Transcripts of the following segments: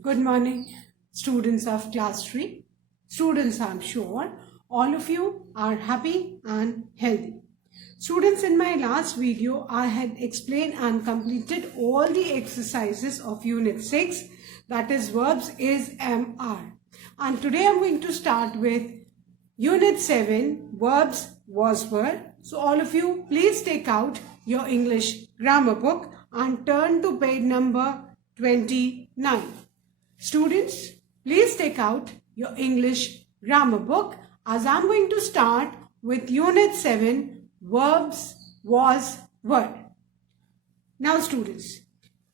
Good morning, students of class 3. Students, I'm sure all of you are happy and healthy. Students, in my last video, I had explained and completed all the exercises of Unit 6, that is verbs is MR. And today I'm going to start with Unit 7, verbs was were. So all of you, please take out your English grammar book and turn to page number 29. Students, please take out your English grammar book as I'm going to start with Unit 7, verbs was were. Now students,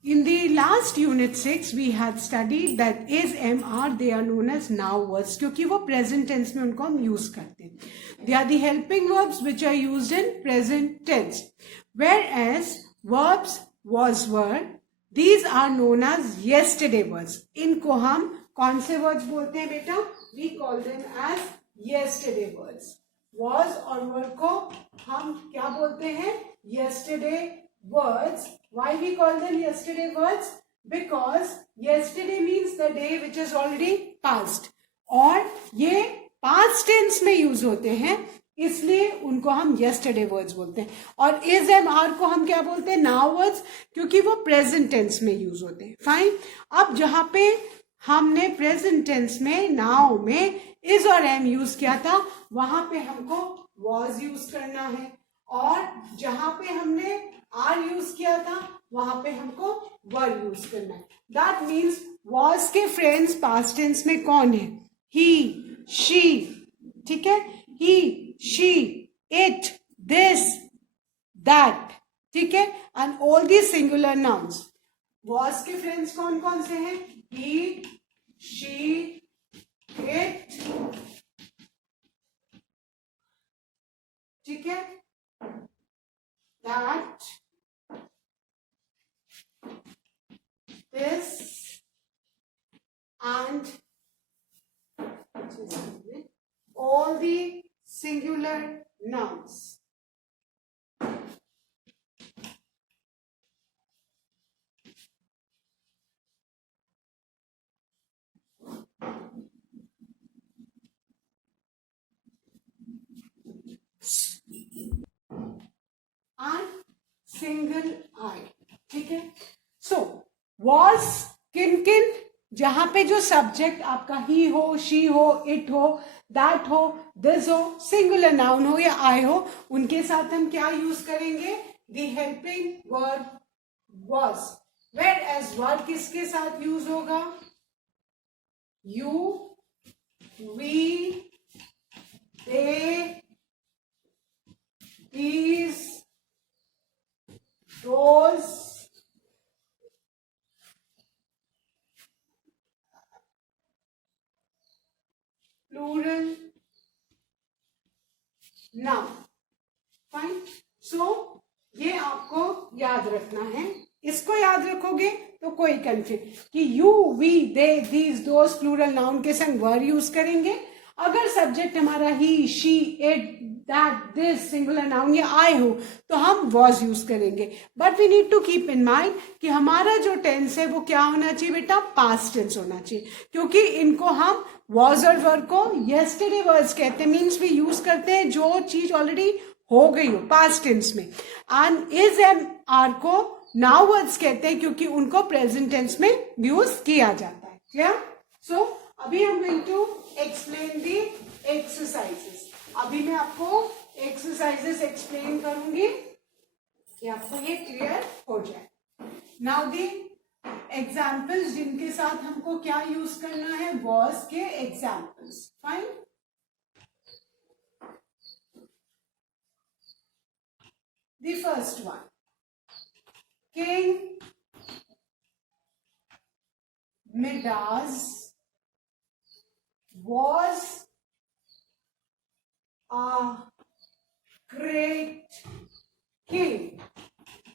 in the last Unit 6 we had studied that is MR, they are known as now words क्योंकि वो present tense में उनको हम use करते हैं. They are the helping verbs which are used in present tense. Whereas verbs was were, these are known as yesterday words. इनको हम कौन से words बोलते हैं बेटा? We call them as yesterday words. Was और were को हम क्या बोलते हैं? Yesterday words. Why we call them yesterday words? Because yesterday means the day which is already passed. और ये past tense में use होते हैं, इसलिए उनको हम yesterday words बोलते हैं. और is MR को हम क्या बोलते हैं? now words, क्योंकि वो present tense में use होते हैं. फाइन. अब जहाँ पे हमने present tense में now में is और am use किया था, वहां पे हमको was use करना है. और जहां पे हमने are use किया था, वहां पे हमको were use करना है. That means was के friends past tense में कौन है? He, she, ठीक है? He, she, it, this, that, ठीक है? And all these singular nouns. Was के friends कौन कौन से हैं? He, she, it, ठीक है? That, this, and all the singular nouns. And single I, ठीक है? So was किन किन, जहां पे जो सब्जेक्ट आपका ही हो, शी हो, इट हो, दैट हो, दिस हो, सिंगुलर नाउन हो या आई हो, उनके साथ हम क्या यूज करेंगे? The helping verb was. Whereas verb किसके साथ यूज होगा? you, we, they, these, those, plural, noun. Fine. So ये आपको याद रखना है. इसको याद रखोगे तो कोई कंफ्यूज कि you, we, they, these, those plural noun के संग वर यूज करेंगे. अगर सब्जेक्ट हमारा he, she, it, that, this singular noun या आई हो तो हम वॉज यूज करेंगे. But we need to keep in mind कि हमारा जो टेंस है वो क्या होना चाहिए बेटा? पास्ट टेंस होना चाहिए, क्योंकि इनको हम वॉज और वर को येस्टरडे वर्ड्स कहते हैं. मीन्स भी यूज करते हैं जो चीज ऑलरेडी हो गई हो पास्ट टेंस में. एंड इज एंड आर को नाउ वर्ड्स कहते हैं क्योंकि उनको प्रेजेंट टेंस में यूज किया जाता है. क्लियर? सो अभी हम going to explain the exercises. अभी मैं आपको एक्सरसाइजेस एक्सप्लेन करूंगी कि आपको ये क्लियर हो जाए. नाउ दी एग्जाम्पल्स जिनके साथ हमको क्या यूज करना है? वॉज के examples. Fine. The first one, King Midas was a great king.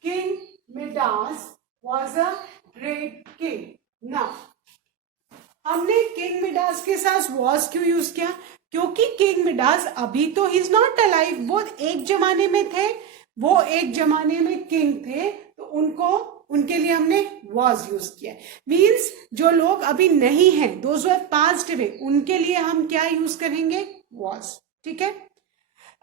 King Midas was a great king. Now, हमने किंग मिडास के साथ was क्यों यूज किया? क्योंकि किंग मिडास अभी तो ही इज नॉट अलाइव, वो एक जमाने में थे, वो एक जमाने में किंग थे, तो उनको उनके लिए हमने was यूज किया। मीन्स जो लोग अभी नहीं हैं, those who have passed away, उनके लिए हम क्या यूज करेंगे? was। ठीक है।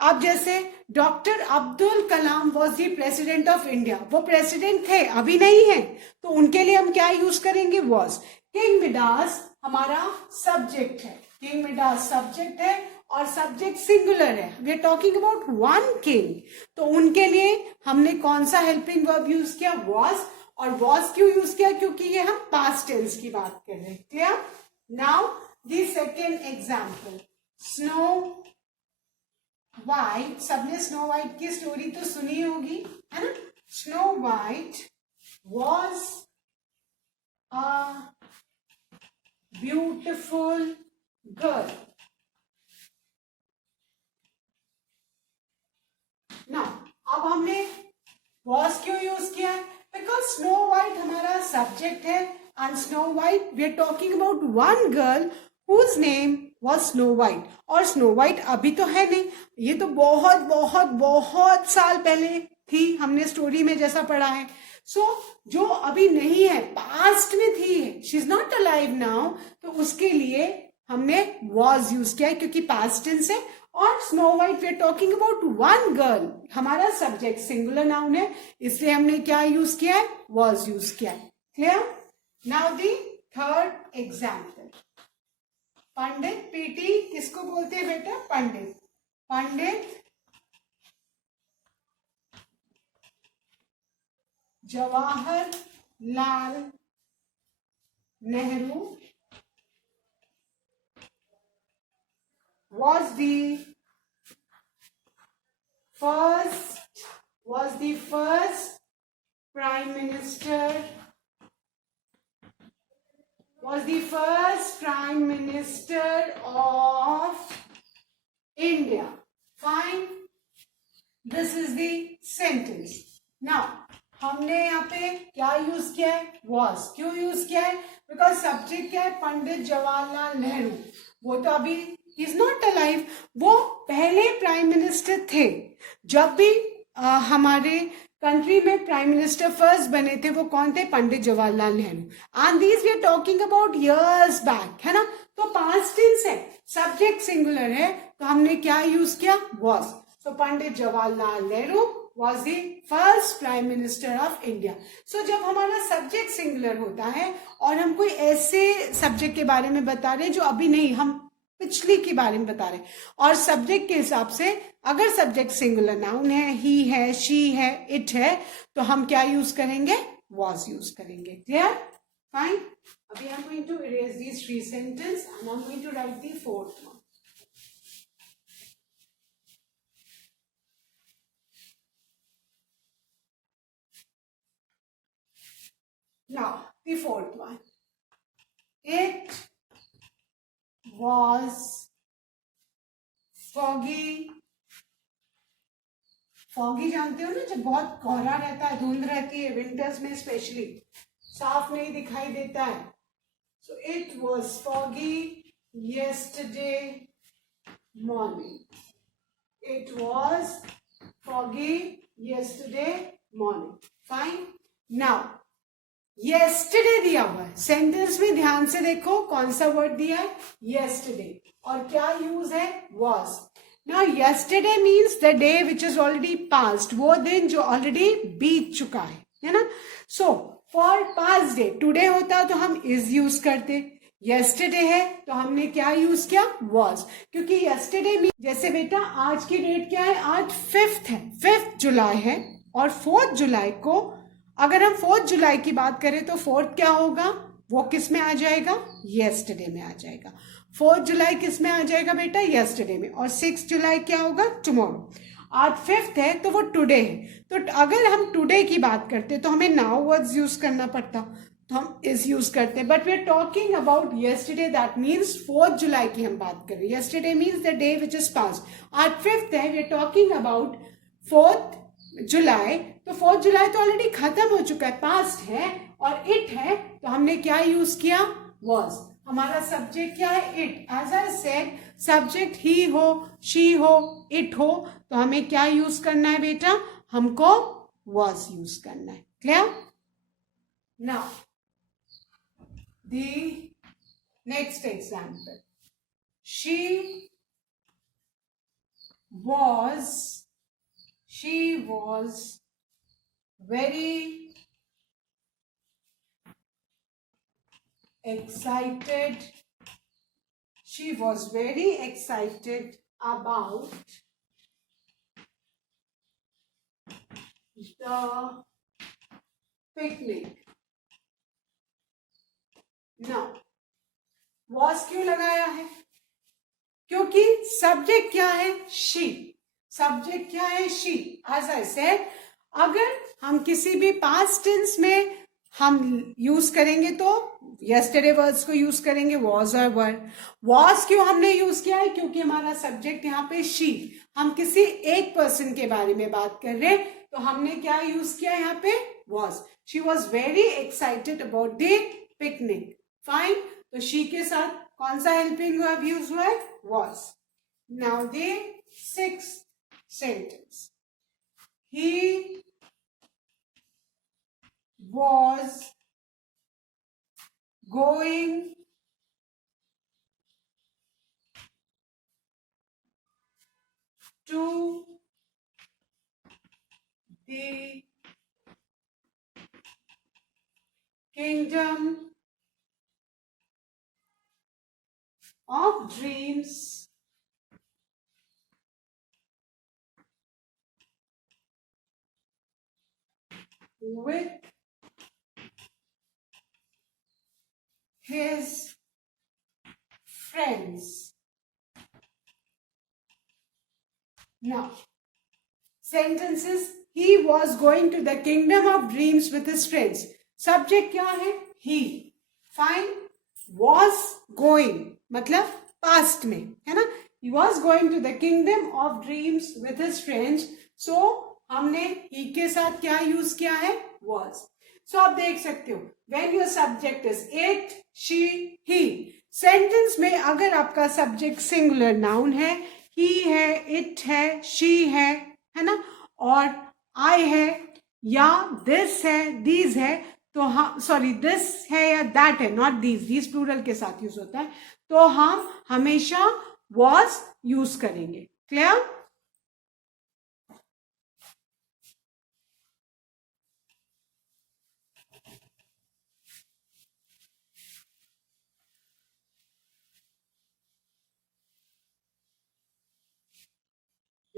अब जैसे doctor Abdul Kalam was the president of India, वो प्रेसिडेंट थे, अभी नहीं है, तो उनके लिए हम क्या यूज करेंगे? वॉज। किंग मिडास हमारा सब्जेक्ट है, किंग मिडास सब्जेक्ट है और सब्जेक्ट सिंगुलर है, we are talking about one king, तो उनके लिए हमने कौन सा हेल्पिंग वर्ब यूज किया? वॉज। और वॉज क्यों यूज किया? क्योंकि ये हम पास्ट टेंस की बात कर रहे हैं। Clear? Now the second example, Snow White. सबने स्नो वाइट की स्टोरी तो सुनी होगी, है ना? Snow White was a beautiful girl. ना अब हमने वॉज क्यों यूज किया है? बिकॉज स्नो वाइट हमारा सब्जेक्ट है and Snow white we are talking about one girl whose name was Snow White. और स्नो वाइट अभी तो है नहीं, ये तो बहुत बहुत बहुत साल पहले थी, हमने स्टोरी में जैसा पढ़ा है। सो जो अभी नहीं है, पास्ट में थी, she is not alive now, तो उसके लिए हमने वॉज यूज किया है क्योंकि पास्ट टेंस है। और snow white we are talking about one girl, हमारा सब्जेक्ट सिंगुलर नाउन है, इसलिए हमने क्या यूज किया है? वॉज यूज किया है। Clear? Now the third example, Pandit. PT किसको बोलते हैं बेटा? पंडित। पंडित Jawaharlal Nehru was the first prime minister of India. Fine. This is the sentence. Now हमने यहाँ पे क्या यूज किया है? was। क्यों यूज किया है? बिकॉज सब्जेक्ट क्या है? पंडित जवाहरलाल नेहरू, वो तो अभी इज नॉट अलाइव, वो पहले प्राइम मिनिस्टर थे। जब भी हमारे कंट्री में प्राइम मिनिस्टर फर्स्ट बने थे, वो कौन थे? Pandit Jawaharlal Nehru. And these we are talking about years back, है ना? तो पास्ट टेंस है, सब्जेक्ट सिंगुलर है, तो हमने क्या यूज किया? was। So Pandit Jawaharlal Nehru was the first prime minister of India. So जब हमारा सब्जेक्ट सिंगुलर होता है और हम कोई ऐसे सब्जेक्ट के बारे में बता रहे हैं जो अभी नहीं, हम पिछले के बारे में बता रहे हैं, और सब्जेक्ट के हिसाब से अगर सब्जेक्ट सिंगुलर नाउन है, ही है, शी है, इट है, तो हम क्या यूज करेंगे? was यूज करेंगे। क्लियर? फाइन। अभी I'm going to erase these three sentences and I'm going to write the fourth one. Now, the fourth one. It was foggy. Foggy जानते हो ना, जब बहुत कोहरा रहता है, धुंध रहती है, विंटर्स में स्पेशली, साफ नहीं दिखाई देता है। So it was foggy yesterday morning. It was foggy yesterday morning. Fine. Now yesterday दिया हुआ है, सेंटेंस में ध्यान से देखो कौन सा वर्ड दिया है? yesterday। और क्या यूज है? was। Now yesterday means the day which is already past, वो दिन जो ऑलरेडी बीत चुका है ना? So for past day, today होता तो हम is यूज करते, yesterday है तो हमने क्या यूज किया? was। क्योंकि yesterday means, जैसे बेटा आज की डेट क्या है? आज 5th है, 5th जुलाई है, और 4th जुलाई को अगर हम 4th जुलाई की बात करें तो 4th क्या होगा? वो किस में आ जाएगा? yesterday में आ जाएगा। 4th जुलाई किस में आ जाएगा बेटा? yesterday में। और 6th जुलाई क्या होगा? tomorrow। आज 5th है तो वो today है, तो अगर हम today की बात करते तो हमें now words यूज करना पड़ता, तो हम is यूज करते, but we are talking about yesterday, that means 4th जुलाई की हम बात कर रहे हैं। yesterday means the day which is past. आज 5th है, we are talking about 4th July, तो 4th जुलाई तो ऑलरेडी खत्म हो चुका है, पास्ट है, और इट है, तो हमने क्या यूज किया? was। हमारा सब्जेक्ट क्या है? It. As I said, subject he हो, शी हो, इट हो, तो हमें क्या यूज करना है बेटा? हमको was यूज करना है। Clear? Now, the next example. She was very excited. She was very excited about the picnic. Now, was क्यों लगाया है? क्योंकि सब्जेक्ट क्या है? शी. सब्जेक्ट क्या है? शी. एज आई सेड, अगर हम किसी भी पास्ट टेंस में हम यूज करेंगे तो यस्टरडे वर्ड्स को यूज करेंगे, वॉज और वर. वॉज क्यों हमने यूज किया है? क्योंकि हमारा सब्जेक्ट यहाँ पे शी. हम किसी एक पर्सन के बारे में बात कर रहे हैं, तो हमने क्या यूज किया यहाँ पे? Was. She was very excited about the picnic. Fine. तो शी के साथ कौन सा हेल्पिंग वर्ब यूज हुआ है? Was. Now the sixth sentence. He was going to the kingdom of dreams with his friends. Now, sentences. He was going to the kingdom of dreams with his friends. Subject क्या है? He. Fine. Was going मतलब past में है ना. He was going to the kingdom of dreams with his friends. So हमने he के साथ क्या यूज किया है? Was. So आप देख सकते हो, when your subject is it, she, he. Sentence में अगर आपका सब्जेक्ट सिंगुलर नाउन है, he है, it है, she है ना, और I है या this है, these है, तो हम सॉरी this है या that है, नॉट these प्लूरल के साथ यूज होता है, तो हम हमेशा was यूज करेंगे. Clear?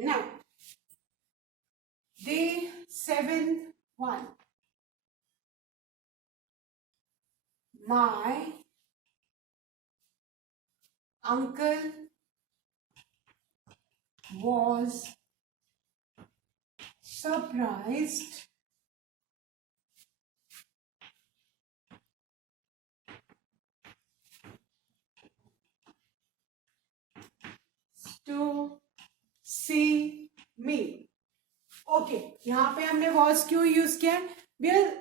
Now, the seventh one. My uncle was surprised to see me. Okay, यहाँ पे हमने was क्यों यूज किया है?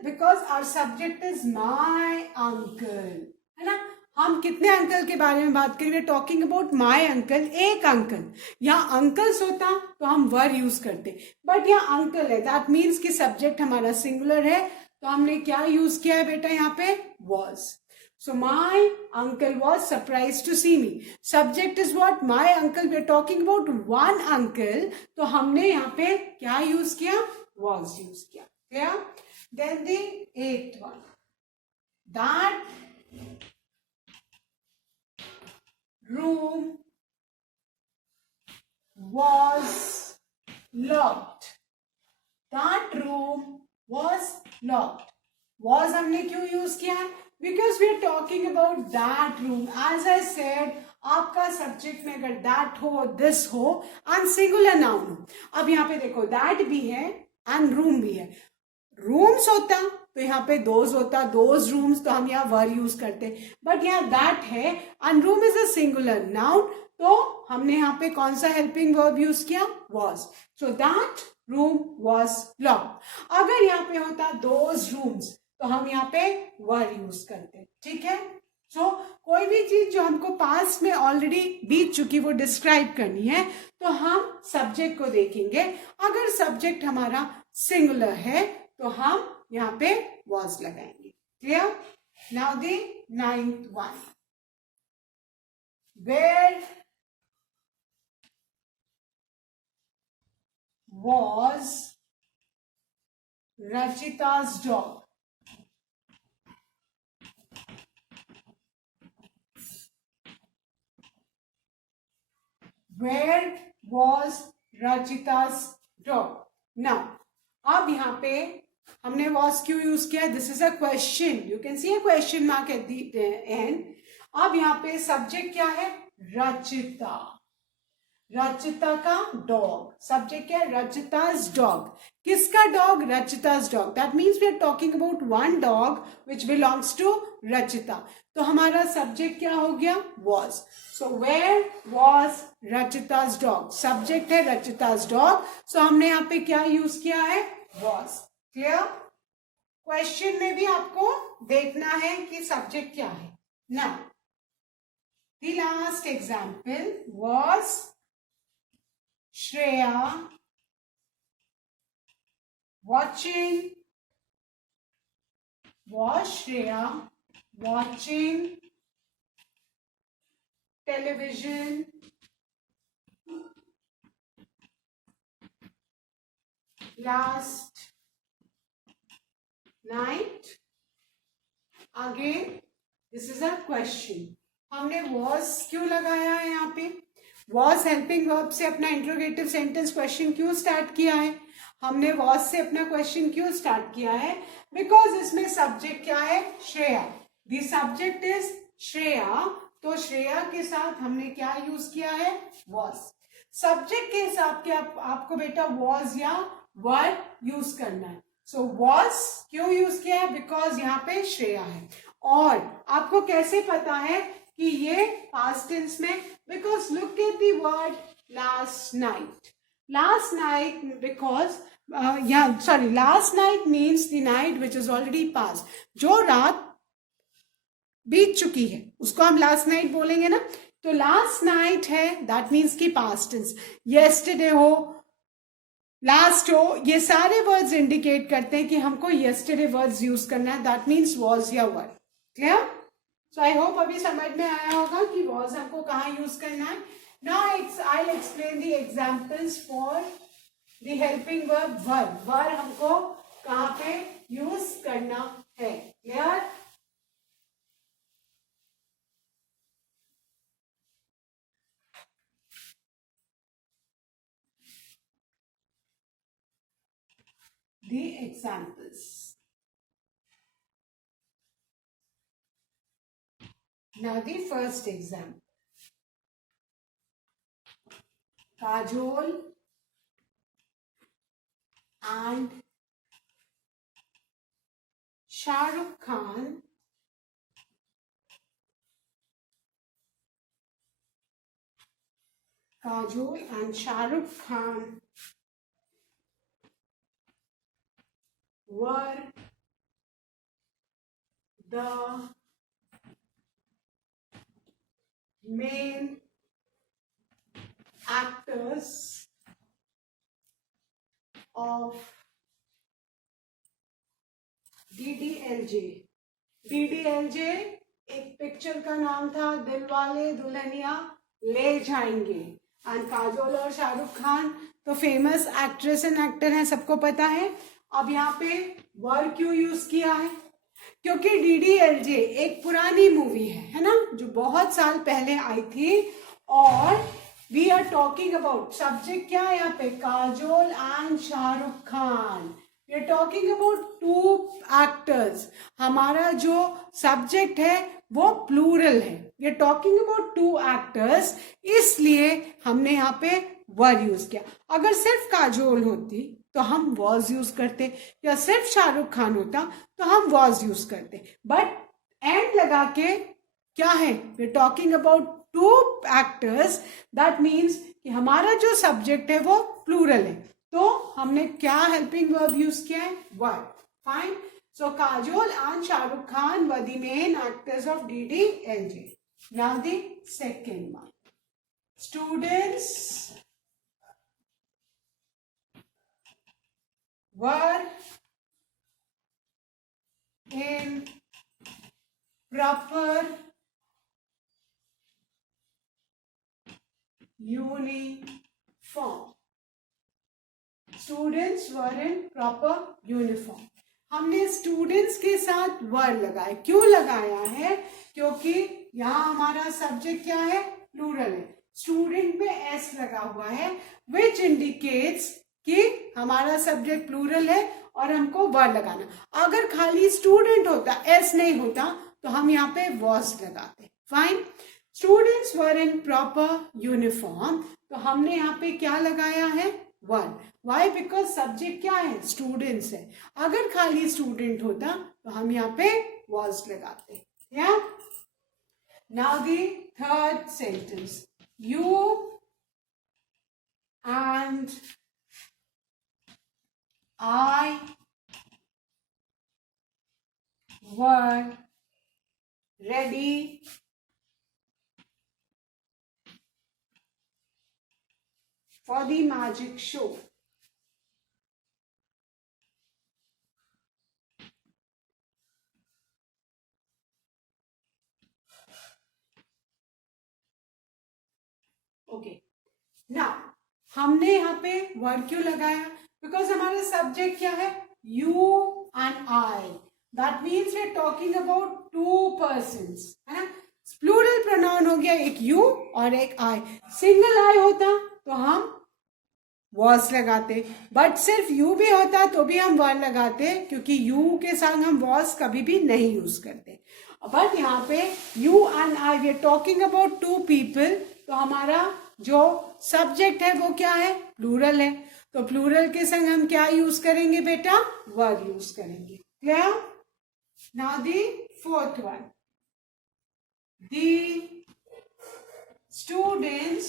Because our subject is my uncle, है ना. हम कितने अंकल के बारे में बात करेंगे? टॉकिंग अबाउट माई अंकल, एक अंकल. यहाँ अंकल्स होता तो हम वर यूज करते, बट यहाँ अंकल है, दैट मीन्स कि सब्जेक्ट हमारा सिंगुलर है, तो हमने क्या यूज किया है बेटा यहाँ पे? was. So my uncle was surprised to see me. Subject is what? My uncle. We are talking about one uncle. तो हमने यहाँ पे क्या यूज किया? Was यूज किया. Clear? Then the eighth one. That room was locked. That room was locked. Was हमने क्यों use किया है? Because we are talking about that room. As I said, आपका सब्जेक्ट में अगर that हो, this हो, and singular noun हो. अब यहाँ पे देखो, that भी है and room भी है. Rooms होता तो यहाँ पे those होता, those rooms, तो हम यहाँ वर यूज करते, बट यहाँ that है and room is a singular noun, तो हमने यहाँ पे कौन सा हेल्पिंग वर्ब यूज किया? was. So that room was locked. अगर यहाँ पे होता those rooms, तो हम यहाँ पे वर यूज करते. ठीक है. सो कोई भी चीज जो हमको पास्ट में ऑलरेडी बीत चुकी वो डिस्क्राइब करनी है, तो हम सब्जेक्ट को देखेंगे. अगर सब्जेक्ट हमारा सिंगुलर है तो हम यहाँ पे was लगाएंगे. Clear? Now the ninth one. Where was Rachita's dog? Where was Rachita's dog? Now, अब यहाँ पे हमने was क्यों यूज किया? This is a question. You can see a question mark at the end. अब यहाँ पे सब्जेक्ट क्या है? रचिता. रचिता का डॉग. सब्जेक्ट क्या है? रचिता's डॉग. किसका dog? Rachita's dog. That means we are talking about one dog which belongs to Rachita. तो हमारा सब्जेक्ट क्या हो गया? Was. So where was रचिता's dog? Subject है रचिता's dog. So हमने यहाँ पे क्या यूज किया है? Was. Clear? क्वेश्चन में भी आपको देखना है कि सब्जेक्ट क्या है. Now, the last example was Shreya watching television last night? Again, this is a question. हमने was क्यों लगाया है यहाँ पे? was हेल्पिंग वर्ब से अपना इंट्रोगेटिव सेंटेंस क्वेश्चन क्यों स्टार्ट किया है? हमने was से अपना क्वेश्चन क्यों स्टार्ट किया है? बिकॉज इसमें सब्जेक्ट क्या है? Shreya. The subject is Shreya. तो श्रेया के साथ हमने क्या यूज किया है? was. सब्जेक्ट के हिसाब के आपको बेटा was या वर यूज करना है. सो was क्यों यूज किया है? बिकॉज यहाँ पे श्रेया है. और आपको कैसे पता है कि ये पास्ट टेंस में? Because look at the word last night. Last night because last night means the night which is already pass. जो रात बीत चुकी है उसको हम लास्ट नाइट बोलेंगे ना. तो लास्ट नाइट है, दैट मीन्स की पास्ट टेंस. येस्टरडे हो, लास्ट हो, ये सारे वर्ड्स इंडिकेट करते हैं कि हमको येस्टरडे वर्ड्स यूज करना है. दैट मीन्स वॉज या वर. क्लियर? सो आई होप अभी समझ में आया होगा कि वॉज हमको कहाँ यूज करना है. Now I will explain the examples for the helping verb were. Were हमको कहाँ पे यूज करना है. Clear? The examples. Now the first example. Kajol and Shah Rukh Khan were the main actors of DDLJ. DDLJ एक picture का नाम था, दिल वाले दुल्हनिया ले जाएंगे. एंड काजोल और शाहरुख खान तो फेमस एक्ट्रेस एंड एक्टर हैं, सबको पता है. अब यहाँ पे वर क्यों यूज किया है? क्योंकि DDLJ एक पुरानी मूवी है ना, जो बहुत साल पहले आई थी. और we are talking about subject क्या है यहाँ पे? Kajol and Shahrukh Khan. We are talking about two actors. हमारा जो सब्जेक्ट है वो प्लूरल है. We are talking about two actors, इसलिए हमने यहाँ पे वर यूज किया. अगर सिर्फ काजोल होती तो हम वॉज यूज करते, या सिर्फ शाहरुख खान होता तो हम वॉज यूज करते. बट एंड लगा के क्या है? We are talking about two actors. That means कि हमारा जो सब्जेक्ट है वो प्लूरल है. तो हमने क्या हेल्पिंग वर्ब यूज किया है? Were. Fine. So Kajol and Shahrukh Khan were the main actors of DDLJ. Now the second one. Students were in proper uniform. Students were in proper uniform. हमने स्टूडेंट्स के साथ वर लगाए. क्यों लगाया है? क्योंकि यहाँ हमारा सब्जेक्ट क्या है? प्लूरल है. स्टूडेंट में एस लगा हुआ है, विच इंडिकेट्स कि हमारा सब्जेक्ट प्लूरल है और हमको वर लगाना. अगर खाली स्टूडेंट होता, एस नहीं होता, तो हम यहाँ पे वॉज लगाते. Fine. Students were in proper uniform, तो हमने यहाँ पे क्या लगाया है? वन. वाई? बिकॉज सब्जेक्ट क्या है? स्टूडेंट्स है. अगर खाली स्टूडेंट होता तो हम यहाँ पे वॉज लगाते. या now the third sentence. You and I were ready for the magic show. Okay. Now, हमने यहाँ पे वर्ड क्यों लगाया? बिकॉज हमारा सब्जेक्ट क्या है? You and I. That means we are talking about two persons, है ना. प्लूरल प्रोनाउन हो गया, एक यू और एक आई. सिंगल आई होता तो हम वॉज लगाते, बट सिर्फ यू भी होता तो भी हम वर लगाते, क्योंकि यू के संग हम वॉज कभी भी नहीं यूज करते. बट यहाँ पे you and I, we are talking about two people, तो हमारा जो सब्जेक्ट है वो क्या है? प्लूरल है. तो प्लूरल के संग हम क्या यूज करेंगे बेटा? वर यूज करेंगे. Clear? Now the fourth one. The students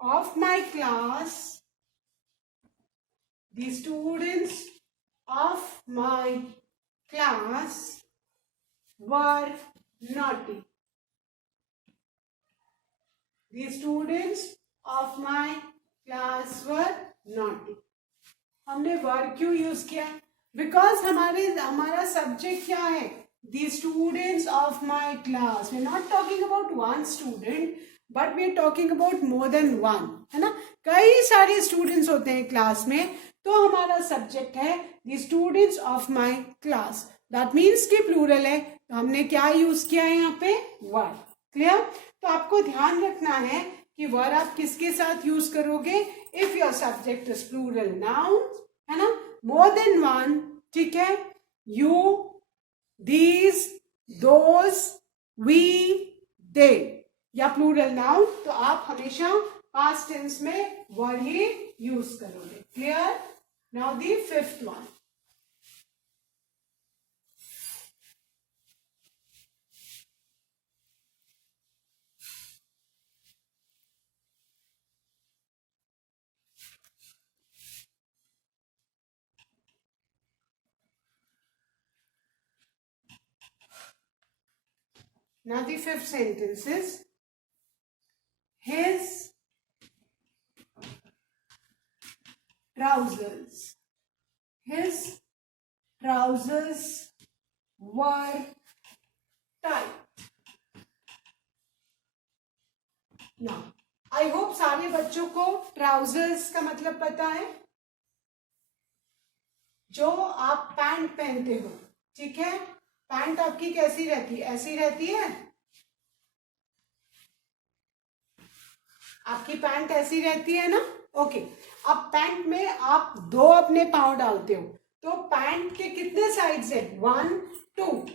of my class, the students of my class were naughty. The students of my class were naughty. हमने वर क्यों यूज किया? बिकॉज हमारा सब्जेक्ट क्या है? The students of my class. We are not talking about one student, but we are talking about more than one, है ना. कई सारे स्टूडेंट्स होते हैं क्लास में, तो हमारा सब्जेक्ट है the students of my class. That means कि प्लूरल है, तो हमने क्या यूज किया है यहाँ पे? वर. क्लियर? तो आपको ध्यान रखना है कि वर आप किसके साथ यूज करोगे? If your subject is plural noun, है ना, मोर देन वन. ठीक है. You, these, those, we, they, या प्लूरल नाउन, तो आप हमेशा पास्ट टेंस में वर ही यूज करोगे. Clear? Now the fifth one. Now the fifth sentence is, his trousers. His trousers were tight. Now, I hope सारे बच्चों को trousers का मतलब पता है. जो आप पैंट पहनते हो, ठीक है. पैंट आपकी कैसी रहती है? ऐसी रहती है. आपकी पैंट ऐसी रहती है ना. ओके. अब पैंट में आप दो अपने पाँव डालते हो, तो पैंट के कितने साइड्स है? 1, 2.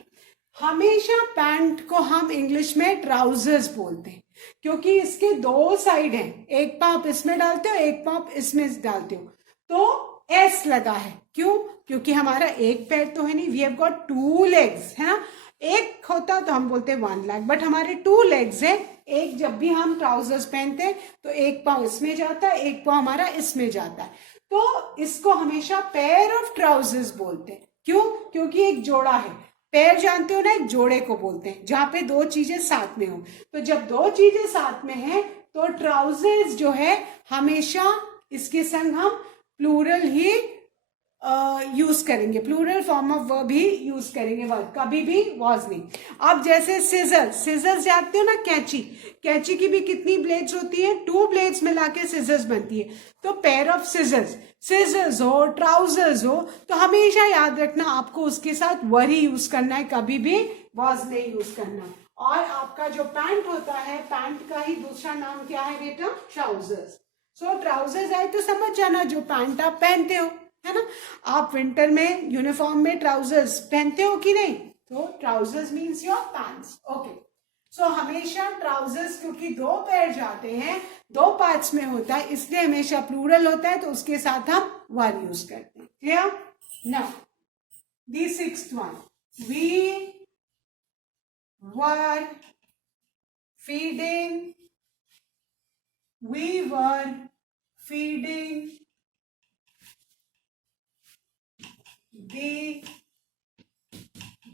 हमेशा पैंट को हम इंग्लिश में ट्राउजर्स बोलते हैं, क्योंकि इसके दो साइड हैं. एक पाँव इसमें डालते हो, एक पाँव इसमें डालते हो, तो एस लगा है. क्यों? क्योंकि हमारा एक पैर तो है नहीं. वी हैव गॉट 2 legs, है ना. एक होता तो हम बोलते 1 leg, बट हमारे 2 legs है. एक जब भी हम ट्राउजर्स पहनते हैं तो एक पाँव इसमें जाता है, एक पाँव हमारा इसमें जाता है, तो इसको हमेशा पेयर ऑफ ट्राउजर्स बोलते हैं. क्यों? क्योंकि एक जोड़ा है. पैर जानते हो ना, एक जोड़े को बोलते हैं जहां पे दो चीजें साथ में हो. तो जब दो चीजें साथ में है तो ट्राउजर्स जो है हमेशा इसके संग हम प्लूरल ही यूज करेंगे, प्लूरल फॉर्म ऑफ वर्ब ही यूज करेंगे, वर्ब कभी भी वॉज नहीं। अब जैसे सिजर्स, सिजर्स जानते हो ना, कैंची, कैंची की भी कितनी ब्लेड्स होती है, 2 ब्लेड्स मिला के सिजर्स बनती है। तो पेयर ऑफ सिजर्स, सिजर्स हो, ट्राउजर्स हो, तो हमेशा याद रखना आपको उसके साथ वर ही यूज करना है, कभी भी वॉज नहीं यूज करना। और आपका जो पैंट होता है, पैंट का ही दूसरा नाम क्या है बेटा, ट्राउजर्स। सो ट्राउजर्स आए तो समझ जाना जो पैंट आप पहनते हो, है ना। आप विंटर में यूनिफॉर्म में ट्राउजर्स पहनते हो कि नहीं, तो trousers means your pants. Okay, so हमेशा ट्राउजर्स क्योंकि 2 पेयर जाते हैं, 2 पार्ट्स में होता है, इसलिए हमेशा प्लूरल होता है, तो उसके साथ हम वर यूज करते हैं। Clear? Now the 6th one, we were feeding, we were feeding the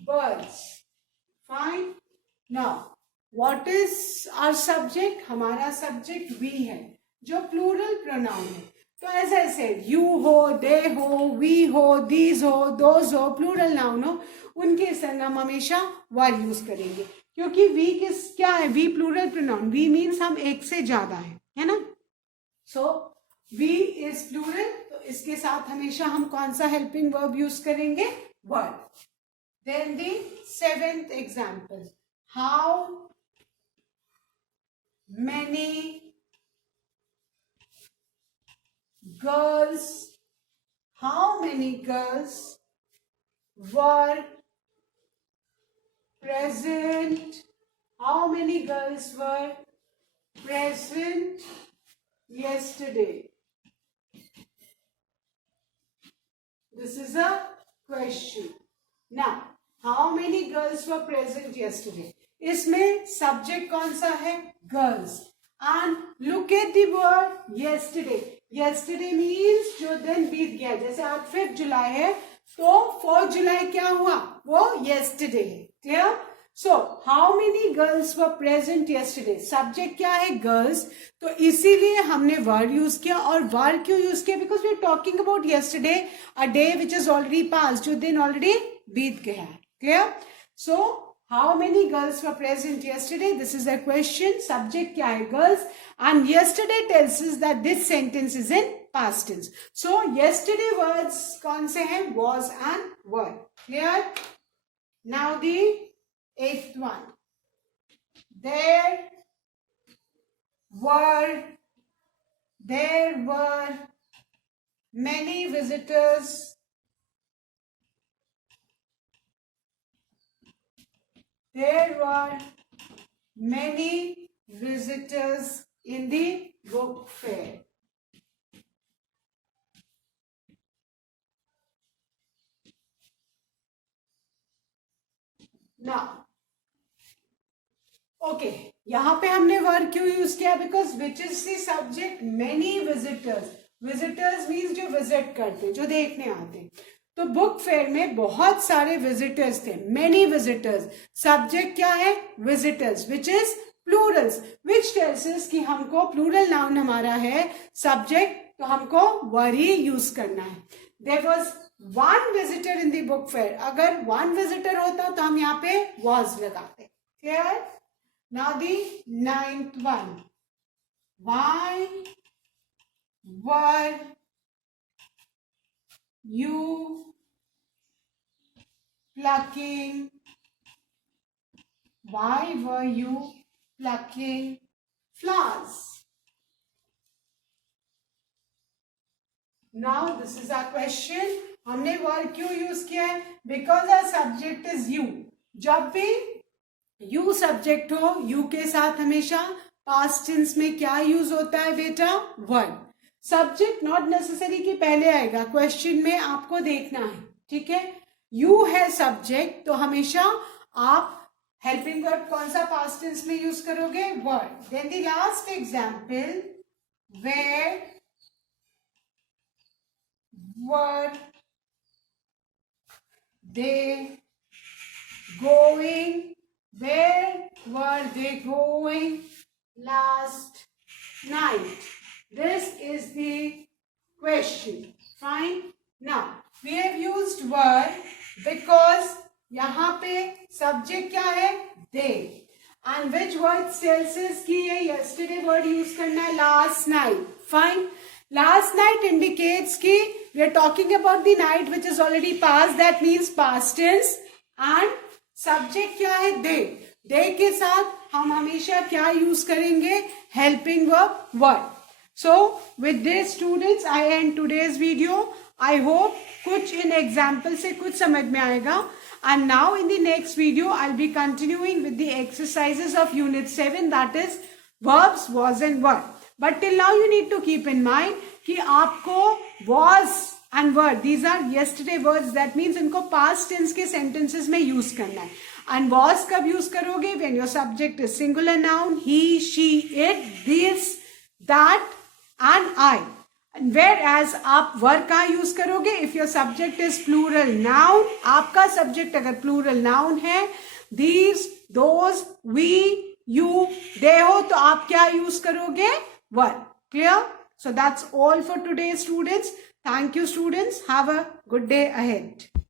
birds. Fine. Now, what is our subject? हमारा subject we है, जो plural pronoun है। तो as I said, you हो, they हो, we हो, these हो, those हो, plural noun हो, उनके संग हम हमेशा वर यूज करेंगे, क्योंकि वी किस क्या है, we plural pronoun, we means हम एक से ज्यादा है ना। सो वी इज प्लूरल, तो इसके साथ हमेशा हम कौन सा हेल्पिंग वर्ब यूज करेंगे, were. Then the 7th example, how many girls, how many girls were present, how many girls were present yesterday? This is a question. Now, how many girls were present yesterday? इसमें subject कौन सा है, girls, and look at the word yesterday. yesterday means जो दिन बीत गया, जैसे आज 5th जुलाई है, तो 4th जुलाई क्या हुआ, वो yesterday है। Clear? So how many girls were present yesterday, subject क्या है, गर्ल्स, तो इसीलिए हमने वर्ड यूज किया। और वर्ड क्यों यूज किया, because we are talking about yesterday, a day which is already pass, जो दिन ऑलरेडी बीत गया है। Clear? So how many girls were present yesterday, this is a question, subject क्या है, girls, and yesterday tells us that this sentence is in past tense. So yesterday words कौन से हैं, was and were. Clear? Now the 8th one, there were many visitors in the book fair. Now, okay, यहाँ पे हमने word क्यों use किया, because which is the subject, many visitors, visitors means जो visit करते, जो देखने आते, तो बुक फेयर में बहुत सारे विजिटर्स थे, मेनी विजिटर्स, सब्जेक्ट क्या है, visitors, which is Plurals, which tells us कि हमको प्लूरल नाउन हमारा है, सब्जेक्ट, तो हमको वर ही यूज करना है। There was one visitor in the book fair, अगर वन विजिटर होता तो हम यहाँ पे वॉज लगाते। Clear? Now the 9th one, why were you plucking, why were you plucking flowers? Now this is our question, हमने वर्ड क्यों use किया है, because our subject is you. जब भी यू सब्जेक्ट हो, यू के साथ हमेशा पास्ट टेंस में क्या यूज होता है बेटा, वर्ड। सब्जेक्ट नॉट नेसेसरी कि पहले आएगा, क्वेश्चन में आपको देखना है, ठीक है। यू है सब्जेक्ट, तो हमेशा आप हेल्पिंग वर्ब कौन सा पास्ट टेंस में यूज करोगे, word. Then the last example, where were they going, where were they going last night? This is the question. Fine. Now we have used were because यहाँ पे subject क्या है? They. And which word tells us कि ये yesterday word use करना है? Last night. Fine. Last night indicates कि we are talking about the night which is already past. That means past tense. And subject क्या है? They. They के साथ हम हमेशा क्या use करेंगे? Helping verb word. So with this students I end today's video. I hope कुछ इन example से कुछ समझ में आएगा. And now in the next video I'll be continuing with the exercises of unit 7, that is verbs, was and were. But till now you need to keep in mind कि आपको was and were, these are yesterday words, that means इनको past tense के sentences में use करना है. And was कब use करोगे? When your subject is singular noun, he, she, it, this, that and I. And whereas आप were कहाँ use करोगे? If your subject is plural noun, आपका subject अगर plural noun है, these, those, we, you, they हो, तो आप क्या use करोगे? Were. Clear? So that's all for today, students. Thank you, students. Have a good day ahead.